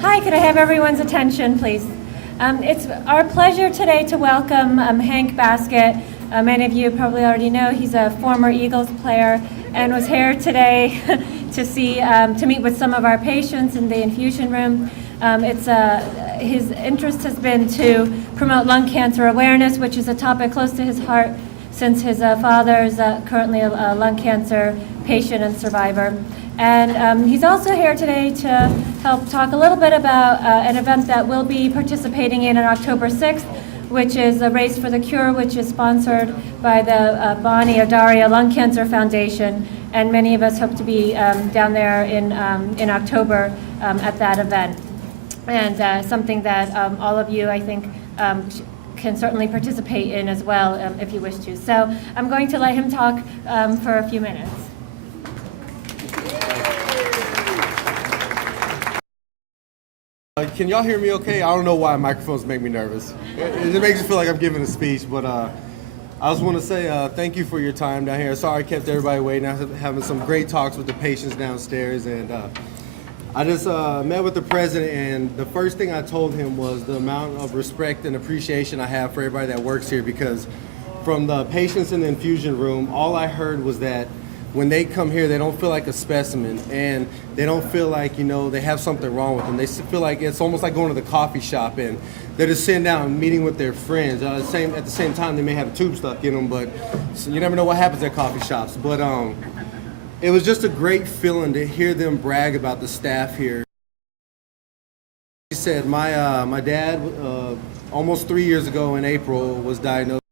Hi, could I have everyone's attention, please? It's our pleasure today to welcome Hank Baskett. Many of you probably already know he's a former Eagles player and was here today to meet with some of our patients in the infusion room. His interest has been to promote lung cancer awareness, which is a topic close to his heart since his father is currently a lung cancer patient and survivor. And he's also here today to help talk a little bit about an event that we'll be participating in on October 6th, which is a Race for the Cure, which is sponsored by the Bonnie Addario Lung Cancer Foundation. And many of us hope to be down there in October at that event. And something that all of you, I think, can certainly participate in as well if you wish to. So I'm going to let him talk for a few minutes. Can y'all hear me okay? I don't know why microphones make me nervous. It makes me feel like I'm giving a speech, but I just want to say thank you for your time down here. Sorry I kept everybody waiting. I was having some great talks with the patients downstairs, and I just met with the president, and the first thing I told him was the amount of respect and appreciation I have for everybody that works here, because from the patients in the infusion room, all I heard was that when they come here, they don't feel like a specimen, and they don't feel like, they have something wrong with them. They feel like it's almost like going to the coffee shop, and they're just sitting down and meeting with their friends. At the same time, they may have a tube stuck in them, but so you never know what happens at coffee shops. But it was just a great feeling to hear them brag about the staff here. He said, my dad, almost 3 years ago in April, was diagnosed.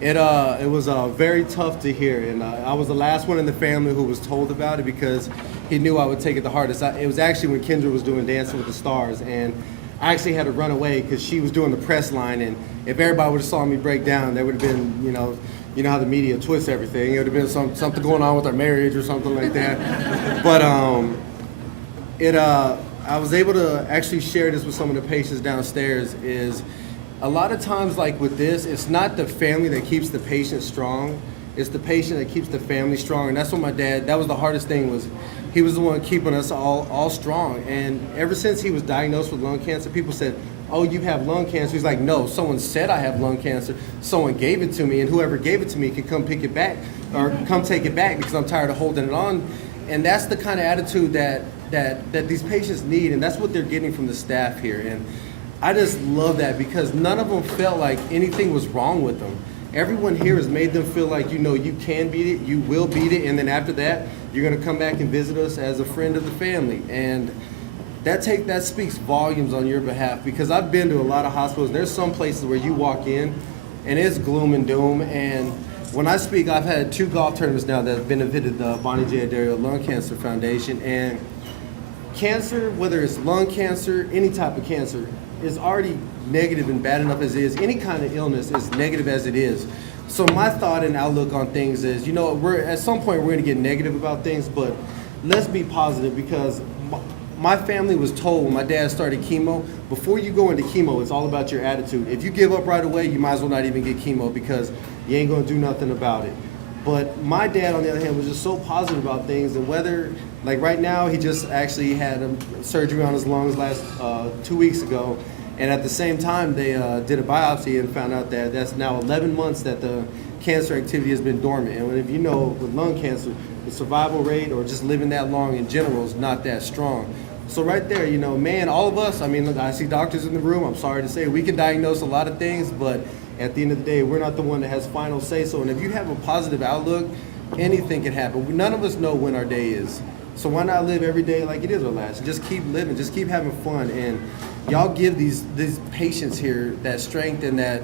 It was very tough to hear, and I was the last one in the family who was told about it because he knew I would take it the hardest. It was actually when Kendra was doing Dancing with the Stars, and I actually had to run away because she was doing the press line, and if everybody would have saw me break down, there would have been, you know how the media twists everything. It would have been something going on with our marriage or something like that. But I was able to actually share this with some of the patients downstairs. Is a lot of times, like with this, it's not the family that keeps the patient strong, it's the patient that keeps the family strong. And that's what my dad, that was the hardest thing, was he was the one keeping us all strong. And ever since he was diagnosed with lung cancer, people said, oh, you have lung cancer. He's like, no, someone said I have lung cancer, someone gave it to me, and whoever gave it to me can come pick it back, or come take it back, because I'm tired of holding it on. And that's the kind of attitude that these patients need, and that's what they're getting from the staff here. And I just love that, because none of them felt like anything was wrong with them. Everyone here has made them feel like, you can beat it, you will beat it, and then after that, you're gonna come back and visit us as a friend of the family. And that speaks volumes on your behalf, because I've been to a lot of hospitals. There's some places where you walk in and it's gloom and doom. And when I speak, I've had 2 golf tournaments now that have benefited the Bonnie J. Addario Lung Cancer Foundation. And cancer, whether it's lung cancer, any type of cancer, is already negative and bad enough as it is. Any kind of illness is negative as it is. So my thought and outlook on things is, at some point we're gonna get negative about things, but let's be positive, because my family was told when my dad started chemo, before you go into chemo, it's all about your attitude. If you give up right away, you might as well not even get chemo, because you ain't gonna do nothing about it. But my dad, on the other hand, was just so positive about things, and whether, like right now, he just actually had a surgery on his lungs last 2 weeks ago, and at the same time, they did a biopsy and found out that that's now 11 months that the cancer activity has been dormant. And if you know, with lung cancer, the survival rate, or just living that long in general, is not that strong. So right there, man, all of us, I see doctors in the room, I'm sorry to say, we can diagnose a lot of things, but at the end of the day, we're not the one that has final say-so. And if you have a positive outlook, anything can happen. None of us know when our day is. So why not live every day like it is our last? Just keep living, just keep having fun. And y'all give these patients here that strength and that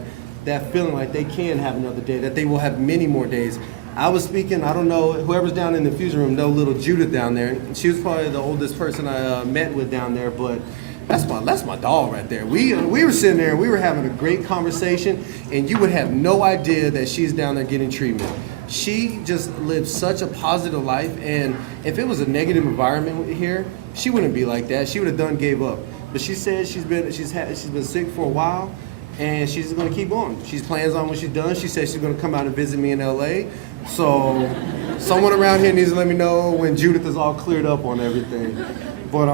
feeling like they can have another day, that they will have many more days. I was speaking, I don't know, whoever's down in the infusion room know little Judith down there. She was probably the oldest person I met with down there, but that's my doll right there. We were sitting there and we were having a great conversation, and you would have no idea that she's down there getting treatment. She just lives such a positive life, and if it was a negative environment here, she wouldn't be like that. She would have gave up. But she said she's been sick for a while, and she's going to keep on. She plans on when she's done. She said she's going to come out and visit me in LA. So someone around here needs to let me know when Judith is all cleared up on everything. But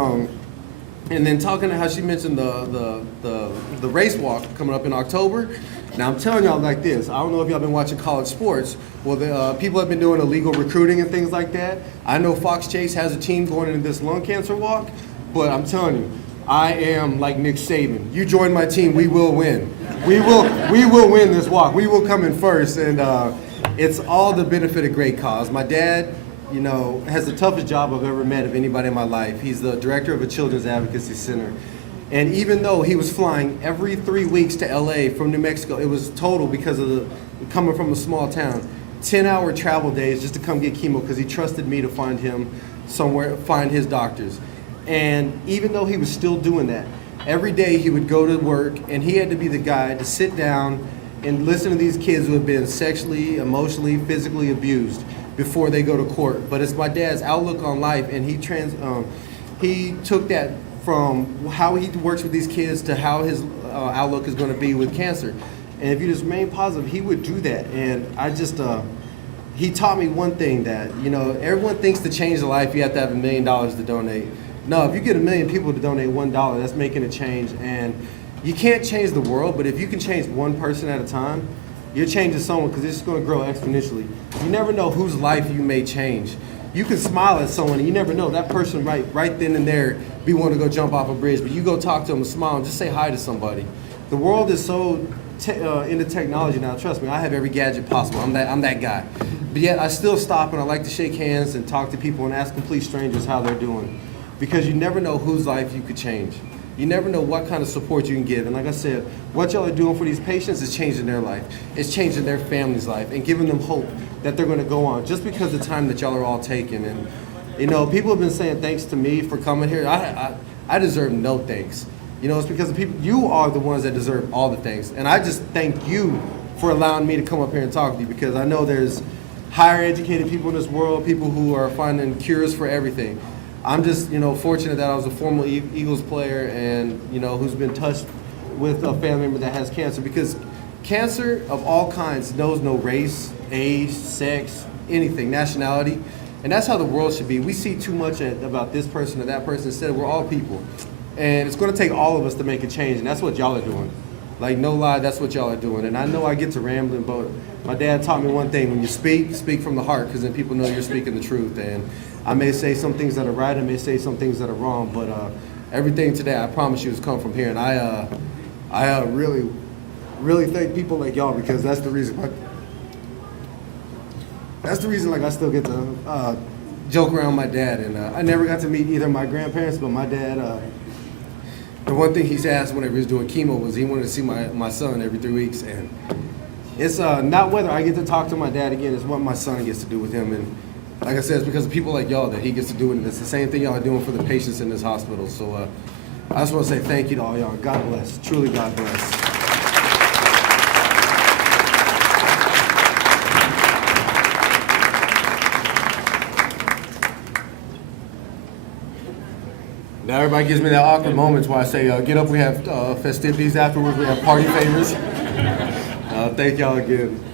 and then talking to how she mentioned the race walk coming up in October. Now I'm telling y'all like this. I don't know if y'all been watching college sports. Well, the people have been doing illegal recruiting and things like that. I know Fox Chase has a team going into this lung cancer walk, but I'm telling you, I am like Nick Saban. You join my team, we will win. We will win this walk. We will come in first, and it's all the benefit of great cause. My dad, you know, has the toughest job I've ever met of anybody in my life. He's the director of a children's advocacy center. And even though he was flying every 3 weeks to LA from New Mexico, it was total because of coming from a small town, 10-hour travel days just to come get chemo because he trusted me to find him somewhere, find his doctors. And even though he was still doing that, every day he would go to work and he had to be the guy to sit down and listen to these kids who have been sexually, emotionally, physically abused before they go to court. But it's my dad's outlook on life, and he took that from how he works with these kids to how his outlook is going to be with cancer. And if you just remain positive, he would do that. And I just, he taught me one thing that, you know, everyone thinks to change the life you have to have $1 million to donate. No, if you get 1 million people to donate $1, that's making a change. And you can't change the world, but if you can change one person at a time, you're changing someone because it's just going to grow exponentially. You never know whose life you may change. You can smile at someone and you never know that person right then and there be wanting to go jump off a bridge, but you go talk to them and smile and just say hi to somebody. The world is so into technology now. Trust me, I have every gadget possible. I'm that guy. But yet I still stop and I like to shake hands and talk to people and ask complete strangers how they're doing, because you never know whose life you could change. You never know what kind of support you can give. And like I said, what y'all are doing for these patients is changing their life. It's changing their family's life and giving them hope that they're going to go on just because of the time that y'all are all taking. And, you know, people have been saying thanks to me for coming here. I deserve no thanks. You know, it's because of people. You are the ones that deserve all the thanks. And I just thank you for allowing me to come up here and talk to you, because I know there's higher educated people in this world, people who are finding cures for everything. I'm just, you know, fortunate that I was a former Eagles player and, you know, who's been touched with a family member that has cancer, because cancer of all kinds knows no race, age, sex, anything, nationality. And that's how the world should be. We see too much about this person or that person. Instead, we're all people. And it's going to take all of us to make a change, and that's what y'all are doing. Like, no lie, that's what y'all are doing. And I know I get to rambling, but my dad taught me one thing: when you speak from the heart, because then people know you're speaking the truth. And I may say some things that are right, I may say some things that are wrong, but everything today, I promise you, has come from here. And I really thank people like y'all, because that's the reason. That's the reason, like, I still get to joke around my dad. And I never got to meet either of my grandparents, but my dad. The one thing he's asked whenever he was doing chemo was he wanted to see my son every 3 weeks. And it's not whether I get to talk to my dad again, it's what my son gets to do with him. And like I said, it's because of people like y'all that he gets to do it. And it's the same thing y'all are doing for the patients in this hospital. So I just want to say thank you to all y'all. God bless. Truly, God bless. Now everybody gives me that awkward moments where I say, get up, we have festivities afterwards, we have party favors. Thank y'all again.